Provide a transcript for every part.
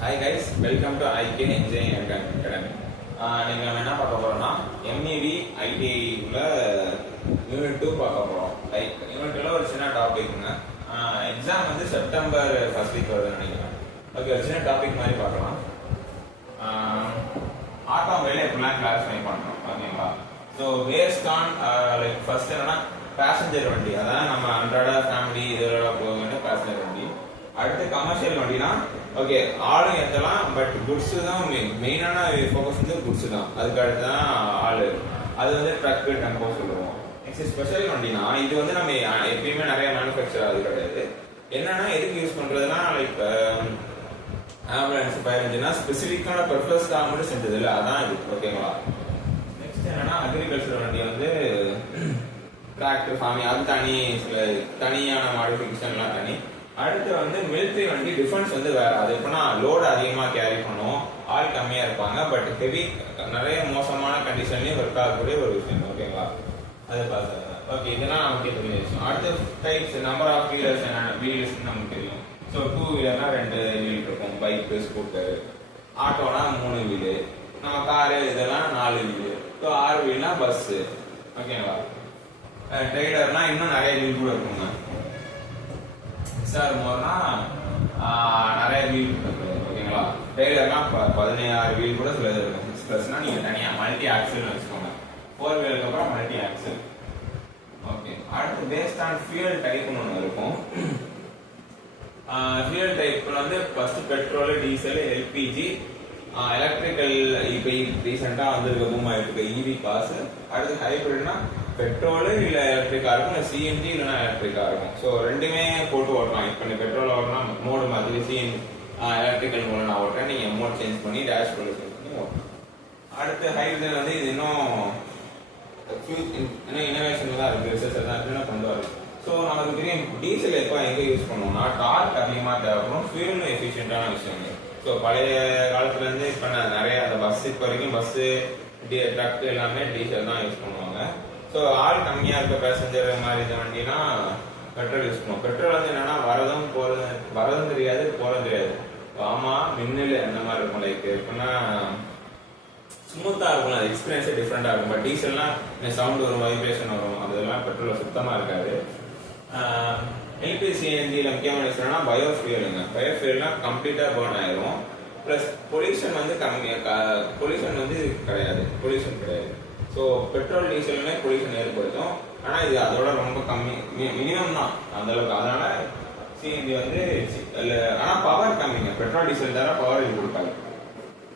Hi guys, welcome to IK Engineering Academy. நீங்க என்ன பார்க்க போறோம்னா MEV ITI உள்ள யூனிட் 2 பார்க்க போறோம். லைக் யூனிட் 2ல ஒரு சின்ன டாபிக்ங்க. எக்ஸாம் வந்து செப்டம்பர் ஃபர்ஸ்ட் வீக் வருதுன்னு நினைக்கிறேன். ஓகே, ஒரு சின்ன டாபிக் மாதிரி பார்க்கலாம். ஆட்டோமொபைல் எப்படிலாம் கிளாஸிஃபை பண்ணணும் ஓகேங்களா? So based on like first என்னன்னா பேசஞ்சர் வண்டி, அதான் நம்ம அன்றாட ஃபேமிலி இதெல்லாம் போக வேண்டிய பேசஞ்சர் வண்டி. அடுத்து கமர்ஷியல் வண்டினா ஓகே ஆளும் ஏற்றலாம், பட் குட்ஸ் தான் மெயினான ஃபோக்கஸ் வந்து குட்ஸ் தான். அதுக்கு அடுத்து தான் ஆளு, அது வந்து ட்ரக்கு டெம்போ சொல்லுவோம். நெக்ஸ்ட் ஸ்பெஷல் வண்டினா இது வந்து நம்ம எப்பயுமே நிறைய மேனுஃபேக்சர் அது கிடையாது. என்னன்னா எதுக்கு யூஸ் பண்றதுன்னா லைக் ஆம்புலன்ஸ் ஃபயர் இன்ஜினா ஸ்பெசிஃபிக்கான பர்பஸ்க்காக மட்டும் செஞ்சது இல்லை, அதான் இது ஓகேங்களா? நெக்ஸ்ட் என்னன்னா அக்ரிகல்ச்சர் வண்டி வந்து டிராக்டர் ஃபார்மி, அது தனி, சில தனியான மாடிஃபிகேஷன்லாம் தனி. அடுத்து வந்து மிலிட்ரி வண்டி டிஃபென்ஸ் வந்து வேற, அது எப்படின்னா லோடு அதிகமாக கேரி பண்ணுவோம், ஆள் கம்மியா இருப்பாங்க, பட் ஹெவி நிறைய மோசமான கண்டிஷன்லயும் ஒர்க் ஆகக்கூடிய ஒரு விஷயம் ஓகேங்களா? அது பார்த்து ஓகே, இதெல்லாம் நமக்கு தெரிஞ்ச விஷயம். அடுத்து types number of wheelers, wheels நமக்கு தெரியும். ஸோ 2 வீலர்னா 2 வீல் இருக்கும், பைக்கு ஸ்கூட்டர். ஆட்டோனா 3 வீலு, நம்ம காரு இதெல்லாம் 4 வீலு. ஸோ 6 வீல்னா பஸ் ஓகேங்களா? ட்ரெய்லர்னா இன்னும் நிறைய வீல் கூட இருக்குங்க. சார் மோர்னா நிறைய வீல் இருக்கு ஓகேங்களா? ட்ரெய்லர்னா 16 வீல் கூட சில இருக்கும். 6+னா நீங்க தனியா மல்டி ஆக்சல் வச்சுக்கோங்க. 4 வீலுக்கு அப்புறம் மல்டி ஆக்சல். ஓகே, அடுத்து பேஸ்ட் ஆன் ஃபியூயல் டைப்னு ஒன்று இருக்கும். ஃபியூயல் டைப்ல வந்து first petrol, diesel, LPG, electrical. இப்போ ரீசெண்டா வந்திருக்க பூமா இருக்கு இவி காசு. அடுத்து ஹைபிரிட்னா பெட்ரோல் இல்ல எலக்ட்ரிக்கா இருக்கும், இல்ல சிஎன்ஜி இல்லைன்னா எலக்ட்ரிக்கா இருக்கும். ஸோ ரெண்டுமே போட்டு ஓட்டலாம். இப்போ நீ பெட்ரோல் ஓட்டனா மோடு மாதிரி, சிஎன்ஜி எலக்ட்ரிக்கல் மோடு நான் ஓட்டுறேன், நீங்க மோட் சேஞ்ச் பண்ணி டேஷ் போர்டு சேஞ்ச் பண்ணி ஓட்டலாம். அடுத்து ஹைட்ரஜன் வந்து இது இன்னும் இனோவேஷன் தான் இருக்கு, ரிசர்ச் தான் கொண்டு வரும். ஸோ நமக்கு தெரியும் டீசல் எப்போ எங்க யூஸ் பண்ணுவோம்னா டார்க் அதிகமா தேவைப்படும், ஃபியூலும் எஃபிஷியன்டான விஷயம். ஸோ பழைய காலத்துல இருந்து இப்போ நிறைய அந்த பஸ், இப்போ வரைக்கும் பஸ், ட்ரக் எல்லாமே டீசல் தான் யூஸ் பண்ணுவாங்க. ஸோ ஆள் கம்மியா இருக்க பேசஞ்சர் மாதிரி இந்த வண்டினா பெட்ரோல் யூஸ் பண்ணுவோம். பெட்ரோல் வந்து என்னன்னா வரதும் தெரியாது, போறதும் தெரியாது. ஆமா மின்னல் அந்த மாதிரி இருக்கும். லைக் எப்படின்னா ஸ்மூத்தா இருக்கும், அது எக்ஸ்பீரியன்ஸே டிஃப்ரெண்டா இருக்கும். பட் டீசல்னா சவுண்ட் வரும், வைப்ரேஷன் வரும், அதெல்லாம் பெட்ரோல் சுத்தமா இருக்காது. எல்பிசிஎன்ஜில முக்கியமான விஷயம்னா பயோஃபியூலுங்க. பயோஃபியூல்னா கம்ப்ளீட்டா பர்ன் ஆயிரும். பிளஸ் பொல்யூஷன் வந்து பொல்யூஷன் வந்து கிடையாது, பொல்யூஷன் கிடையாது. ஸோ பெட்ரோல் டீசலுமே பொல்யூஷன் ஏற்படுத்தும், ஆனால் இது அதோட ரொம்ப கம்மி, மினிமம் தான் அந்த அளவுக்கு. அதனால சிஎன்ஜி வந்து ஆனால் பவர் கம்மிங்க. பெட்ரோல் டீசல் தர பவர் இது கொடுக்காது.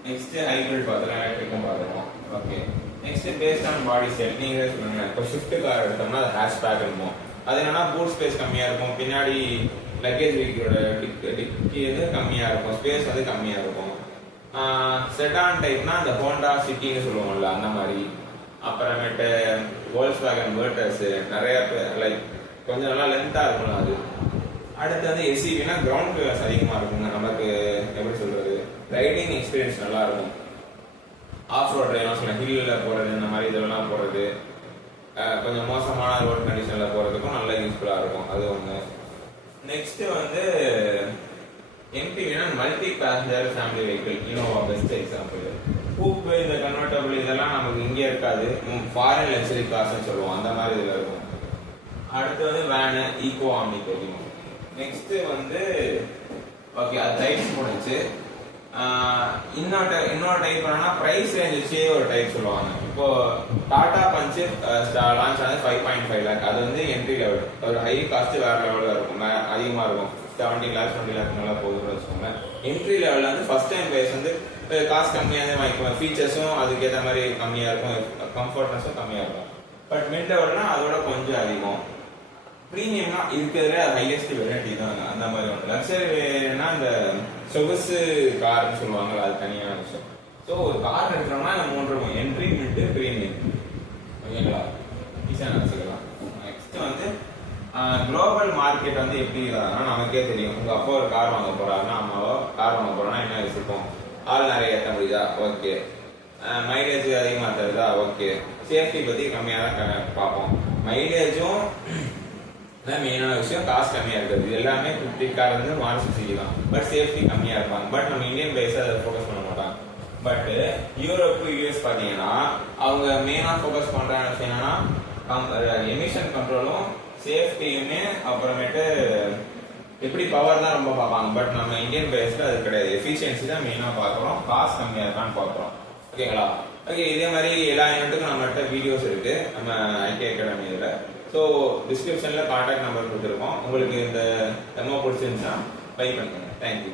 நெக்ஸ்ட் ஹைபிரிட் பார்த்துக்கலாம், எலக்ட்ரிக்கும் பார்த்துருவோம். Okay, next based on body style. நீங்களே சொல்லுங்க, இப்போ ஸ்விஃப்ட் கார் எடுத்தோம்னா அது ஹேஷ்பேக் இருக்கும். அது என்னன்னா பூட் ஸ்பேஸ் கம்மியா இருக்கும், பின்னாடி லக்கேஜ் வெஹிக்கிளோட டிக்கி வந்து கம்மியா இருக்கும், ஸ்பேஸ் வந்து கம்மியா இருக்கும். செடான் டைப்னா அந்த ஹோண்டா சிட்டின்னு சொல்லுவோம்ல அந்த மாதிரி. அப்புறமேட்டு வோல்க்ஸ்வேகன் வேர்டஸ் நிறைய லைக் கொஞ்சம் நல்லா லென்த்தா இருக்கும் அது. அடுத்து வந்து எஸ்இவினா கிரவுண்ட் கிளியரன்ஸ் அதிகமா இருக்குங்க. நமக்கு எப்படி சொல்றது, ரைடிங் எக்ஸ்பீரியன்ஸ் நல்லா இருக்கும். ஆஃப் ரோட் எல்லாம் சொல்ல ஹில்ல போறது, இந்த மாதிரி இதெல்லாம் போறது, கொஞ்சம் மோசமான ரோட் கண்டிஷன்ல போறதுக்கும் நல்ல யூஸ்ஃபுல்லா இருக்கும். அது ஒண்ணு. நெக்ஸ்ட் வந்து எம்பிவினா multi passenger family vehicle. Innova best example. Coupe, இந்த கன்வெர்டபிள் இதெல்லாம் நமக்கு இங்கே இருக்காது, ஃபாரின் லக்ஸரி கார்ஸ்னு சொல்லுவோம், அந்த மாதிரி இதுல இருக்கும். அடுத்து வந்து வேனு, ஈகோ, ஆம்னி தெரியும். நெக்ஸ்ட் வந்து ஓகே, அது டைப்ஸ் முடிச்சு. இன்னொரு டைப் என்னன்னா பிரைஸ் ரேஞ்ச் வச்சே ஒரு டைப் சொல்லுவாங்க. இப்போ டாடா பஞ்ச் லான்ச் ஆனது 5.5 lakh. அது வந்து என்ட்ரி லெவல், ஒரு ஹை காஸ்ட் வேற லெவலில் இருக்கும், அதிகமா இருக்கும். 70 lakhs 20 lakh நல்லா போகுதுன்னு வச்சுக்கோங்க. என்ட்ரி லெவலில் வந்து ஃபர்ஸ்ட் டைம் பிரைஸ் வந்து காசு கம்மியாக தான் வாங்கிக்குவோம், ஃபீச்சர்ஸும் அதுக்கேற்ற மாதிரி கம்மியா இருக்கும், கம்ஃபர்ட்னஸும் கம்மியா இருக்கும். பட் மிட் லெவல்னா அதோட கொஞ்சம் அதிகம். ப்ரீமியம்னா இருக்கிறதுல ஹையஸ்ட் வெரைட்டி தான் அந்த மாதிரி ஒன்று. லக்ஸரினா இந்த சொகுசு கார்னு சொல்லுவாங்க, அது தனியான விஷயம். ஸோ ஒரு கார் எடுக்கிறோம்னா 3 இருக்கும், என்ட்ரி, மிட், ப்ரீமியம் ஓகேங்களா? ஈஸியாக நினச்சிக்கலாம். நெக்ஸ்ட் வந்து குளோபல் மார்க்கெட் வந்து எப்படி இருக்காதுன்னா நமக்கே தெரியும். உங்க அப்பா ஒரு கார் வாங்க போறாருன்னா, அம்மாவோ கார் வாங்க போறோம்னா என்ன யோசிப்போம், ஆள் நிறைய ஏற்ற முடியுதா, ஓகே, மைலேஜ் அதிகமா தருதா, ஓகே, சேஃப்டி பத்தி கம்மியா தான் பார்ப்போம். மைலேஜும் அதான் மெயினான விஷயம். காஸ்ட் கம்மியா இருக்குது. இது எல்லாமே கிரிப்டிக் கார் வந்து மாருதி சுசுகி தான். பட் சேஃப்டி கம்மியா இருப்பாங்க. பட் நம்ம இந்தியன் பேஸ் அதை ஃபோக்கஸ் பண்ண மாட்டாங்க. பட் யூரோப் யூஎஸ் பாத்தீங்கன்னா அவங்க மெயினா ஃபோக்கஸ் பண்ற விஷயம் என்னன்னா எமிஷன் கண்ட்ரோலும் சேஃப்டியுமே அப்புறமேட்டு எப்படி பவர் தான் ரொம்ப பார்ப்பாங்க. பட் நம்ம இந்தியன் பேஸ்ல அது கிடையாது. எஃபிஷியன்சி தான் மெயினா பார்க்குறோம். காஸ்ட் கம்மியா இருக்கான்னு பார்க்குறோம். ஓகேங்களா? ஓகே, இதே மாதிரி எல்லா யூனிட்டுக்கும் நம்மகிட்ட வீடியோஸ் இருக்கு நம்ம ஐடி அகாடமியில. ஸோ டிஸ்கிரிப்ஷன்ல கான்டாக்ட் நம்பர் கொடுத்துருக்கோம். உங்களுக்கு இந்த டெமோ பிடிச்சிருந்துச்சுன்னா பை பண்ணுங்க. தேங்க்யூ.